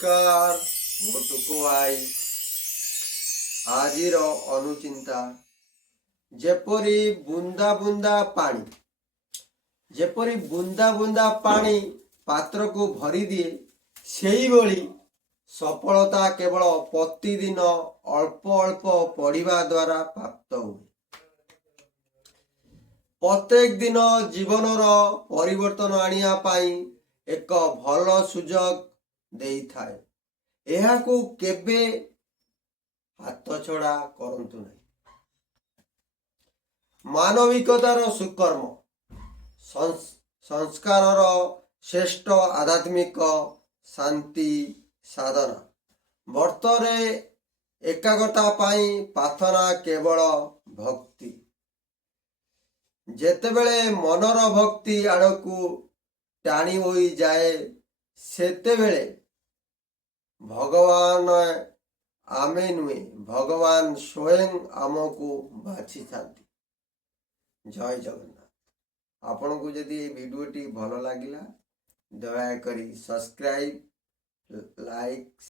नमस्कार मो टुकु भाई आजिर अनुचिंता जेपरी बुंदा बुंदा पानी जेपरी बुंदा बुंदा पानी पात्र को भरी दिए सेही भली सफलता केवल प्रतिदिन अल्प अल्प पढ़िबा द्वारा प्राप्त हुए। प्रत्येक दिन जीवनर परिवर्तन आनिया पाई एक भल सुजोग देई थाए। एहाकू केबे हाथ छड़ा करंतु नहीं। मानविकतार सुकर्म संस्कारर श्रेष्ठ आध्यात्मिक शांति साधना वर्तरे एकाग्रता पाई प्रार्थना केवल भक्ति जेतेबेले मनर भक्ति आड़कू टाणी होई जाए सेतेबेले भगवान आमे नुहे भगवान स्वयं आमको बाछि थांती। जय जगन्नाथ। आपन को जदि ये वीडियोटी भल लागिला दया करी सब्सक्राइब लाइक